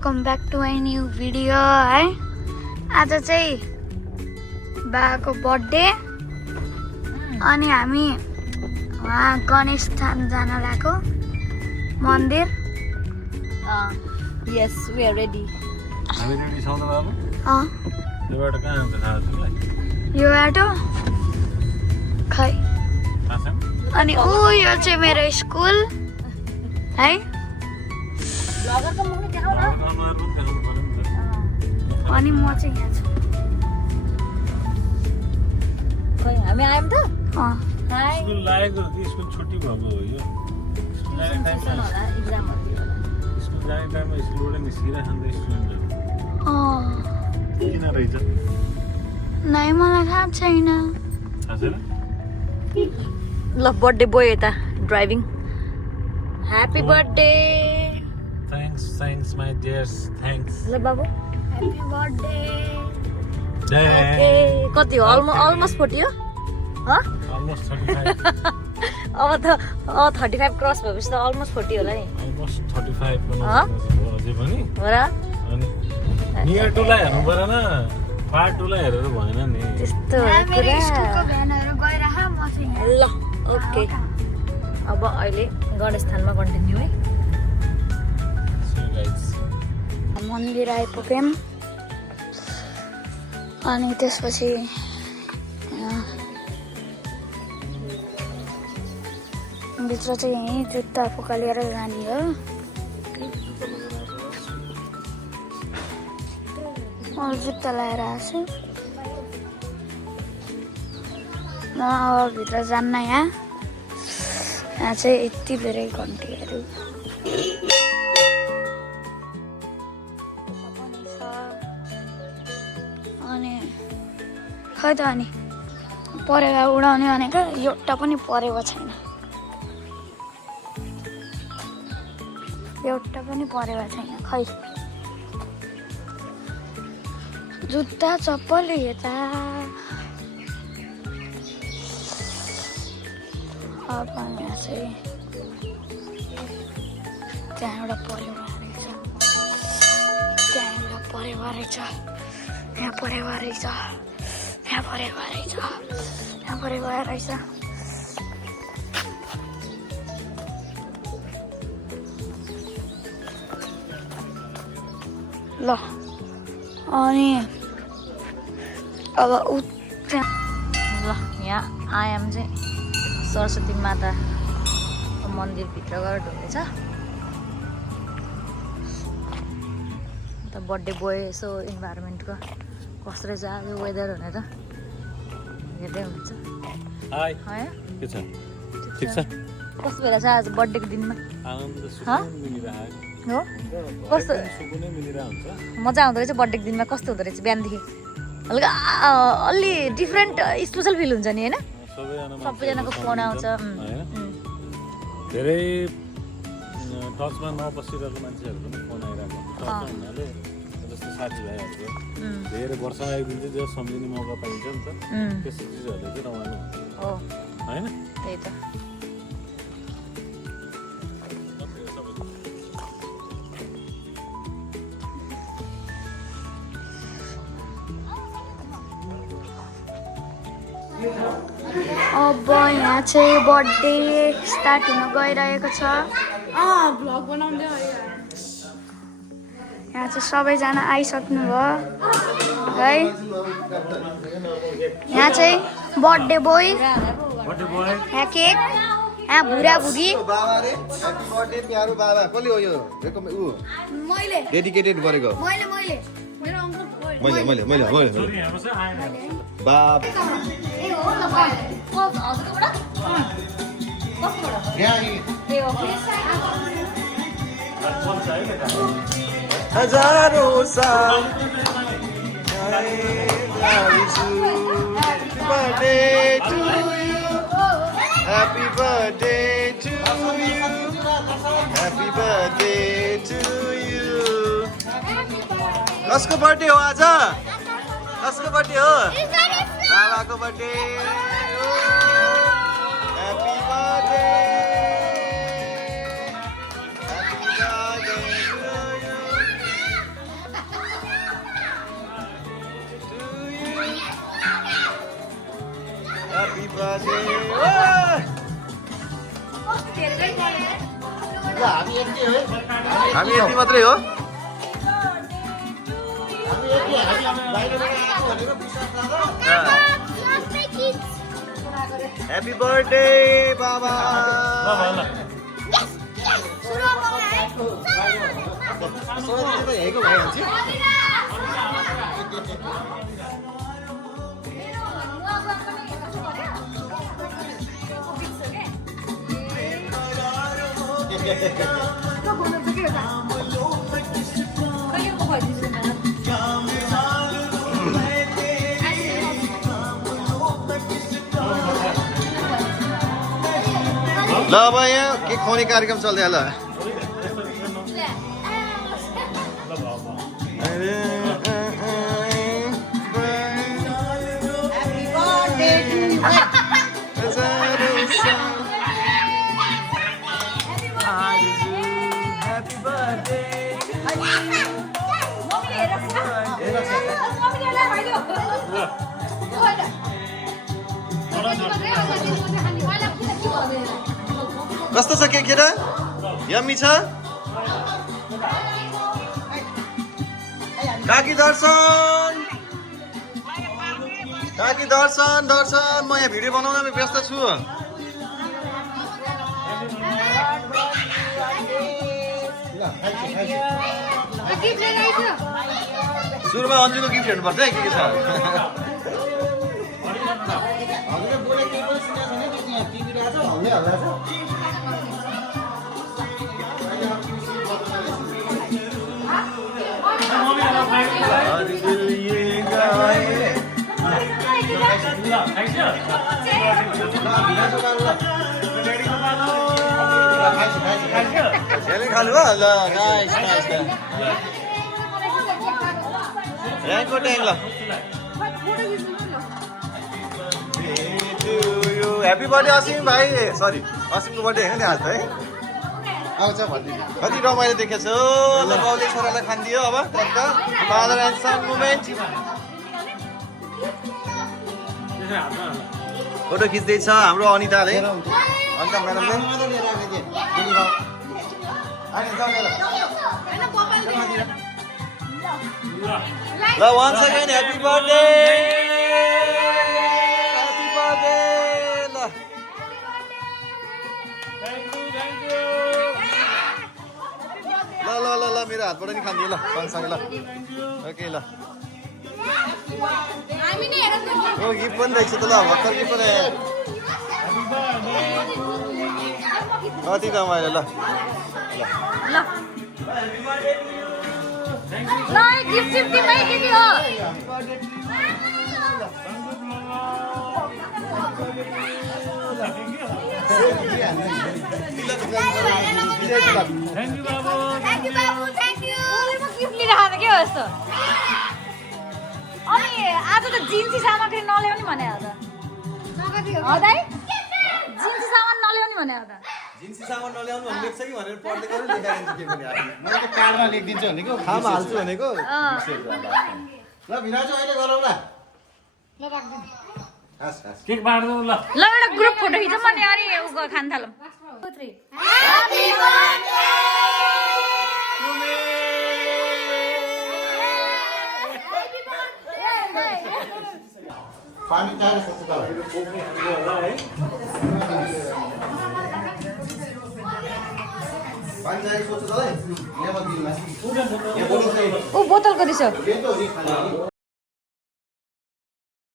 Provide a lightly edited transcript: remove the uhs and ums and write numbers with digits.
Welcome back to my new video है। आज चाहिँ बाको बर्थडे अनि हामी वहाँ गणेश थान जान लागेको मन्दिर। यस वी आर रेडी। हामी रेडी छौँ त बाबु। यो बाटो कहाँ जान्छ थाहा छ तिमीलाई? यो बाटो खै। थाहा छैन? अनि यो चाहिँ मेरो स्कुल है। ब्लगरको मुख देखाउ न। अनुहार पनि देखाउनु पर्यो नि त। अनि म चाहिँ यहाँ छु। खै हामी आयौँ त। हाय। स्कुल लागेको कि स्कुल छुट्टी भएको हो यो? स्कुल जाने टाइममा होला एक्जामहरु होला। स्कुल जाने टाइममा स्कुलबाट निस्किरहेछन् त स्टुडेन्टहरू। किन रहेछ? नै मलाई थाहा छैन। थाहा छैन? ल बर्थडे बोय यता driving. Happy birthday. Thanks my dears, thanks. ल बाबु ह्यापी बर्थडे। ओके कति हो? अलमोस्ट 40 हो? ह? अलमोस्ट 35। अब 35 क्रस भएपछि त अलमोस्ट 40 होला नि। अलमोस्ट 35 बनाउनु अझै पनि। हो र? अनि नियर टुलाई हेर्नु परेन, फार टुलाई हेरेर भएन नि। त्यस्तो मेरो स्कुलको भ्यानहरु गइरह म चाहिँ यहाँ। ल ओके अब अहिले गणेश थानमा कन्टिन्यू है। So guys, मन्दिर आइपुग्यौँ अनि त्यसपछि भित्र चाहिँ यहीँ जुत्ता फुकालेर जाने हो। म जुत्ता लगाएर आएको छु। म अब भित्र जान्न। यहाँ चाहिँ यति धेरै घन्टीहरू अनि खै त अनि परेवा उडाउने भनेको एउटा पनि परेको छैन। एउटा पनि परेको छैन खै। जुत्ता चप्पल यता अब यहाँ चाहिँ त्यहाँ एउटा परेवा रहेछ, त्यहाँ एउटा परेवा रहेछ, यहाँ परेवा रहेछ, यहाँ परेवा रहेछ, यहाँ परेवा रहेछ। ल अनि अब त्यहाँ ल यहाँ आयाम चाहिँ सरस्वती माता मन्दिरभित्र गएर ढुक्नेछ। अन्त बर्थडे बोय यसो इन्भाइरोमेन्टको कस्तो रहेछ आज वेदर भनेर हेर्दै हुनुहुन्छ। हाई, है के छ? ठिक छ? कस्तो भइरहेछ आज बर्थडेको दिनमा? आनन्द सुकुन मिलिरहेको हो कस्तो सुकुनै मिलिरहेको हुन्छ। मजा आउँदो रहेछ बर्थडेको दिनमा? कस्तो हुँदो रहेछ बिहानदेखि? हल्का अलि डिफ्रेन्ट स्पेसल फिल हुन्छ नि होइन? सबैजनाको फोन आउँछ। धेरै टचमा नबसिरहेको मान्छेहरू पनि फोन आइरहेको हुन्छ। टचमा हुनाले जस्तो साथीभाइहरूको धेरै वर्षमा एक दिन चाहिँ जो सम्झिने मौका पाइन्छ नि त, त्यस्तो चिजहरूले चाहिँ रमाइलो हुन्छ होइन? त्यही त। अब यहाँ चाहिँ बर्थडे स्टार्ट हुन गइरहेको छ। भ्लग बनाउँदै यहाँ चाहिँ सबैजना आइसक्नु भयो है। यहाँ चाहिँ बर्थडे बोय, यहाँ केक, यहाँ भुरा भुगी। बाबा रे ह्यापी बर्थडे प्यारो बाबा। कसले हो यो? मैले डेडिकेटेड गरेको। मैले मेरो अङ्कल मैले बाबा हजारों साल Happy birthday to you. Happy birthday to you. कसको बर्थडे हो आज? कसको बर्थडे हो? बाबाको birthday. Happy birthday. Happy birthday to you. हामी यति मात्रै हो ह्याप्पी बर्थडे बाबा हेरेको भइहाल्छ ल अब यहाँ के खुवाउने कार्यक्रम चल्दै होला कस्तो छ केक केटा यम्मी छ काकी दर्शन दर्शन म यहाँ भिडियो बनाउन व्यस्त छु सुरुमा अन्जुको गिफ्ट हेर्नुपर्छ है के छ खानु हो ल नाइस नाइस ऱ्याङ्कको ट्याङ ल ह्याप्पी बर्थडे असिम भाइ सरी असिमको बर्थडे होइन नि आज है आउँछ भनिदिनु कति रमाइलो देखेछ ल बाउले छोरालाई खानिदियो अब father and son moment photo खिच्दैछ हाम्रो अनिताले अनिता म्याडमले ल वान्स अगेन ह्याप्पी बर्थडे ल ल ल ल मेरो हातबाट नि खानिदियो ल सँगसँगै ल ओके ल ओ गिफ्ट पनि रहेछ त ल भर्खर गिफ्ट पनि कति रमाइलो ल ल गिफ्ट सिफ्ट दिमै के के हो Thank you. गिफ्ट लिइराखेको के हो यस्तो अनि आज त जिन्सी सामग्री नल्याउने भने हो त दाइ जिन्सी सामान नल्याउने भने हो त जिन्सी सामान नल्याउनु भन्ने लेख्छ कि भनेर पढ्दै गएर लेखाइदिन्छु के पनि मैले त कार्डमा लेखिदिन्छु भनेको खाम हाल्छु भनेको ल भिराजु अहिले गरौँ ल केक बाँड्नु ल ल एउटा ग्रुप फोटो खिचौँ अनि अनि उ खान थालौँ Happy birthday! पानी चाहियो सस्तो त पानी चाहिएको सोच्छु त है यहाँ ऊ बोतलको दिसो है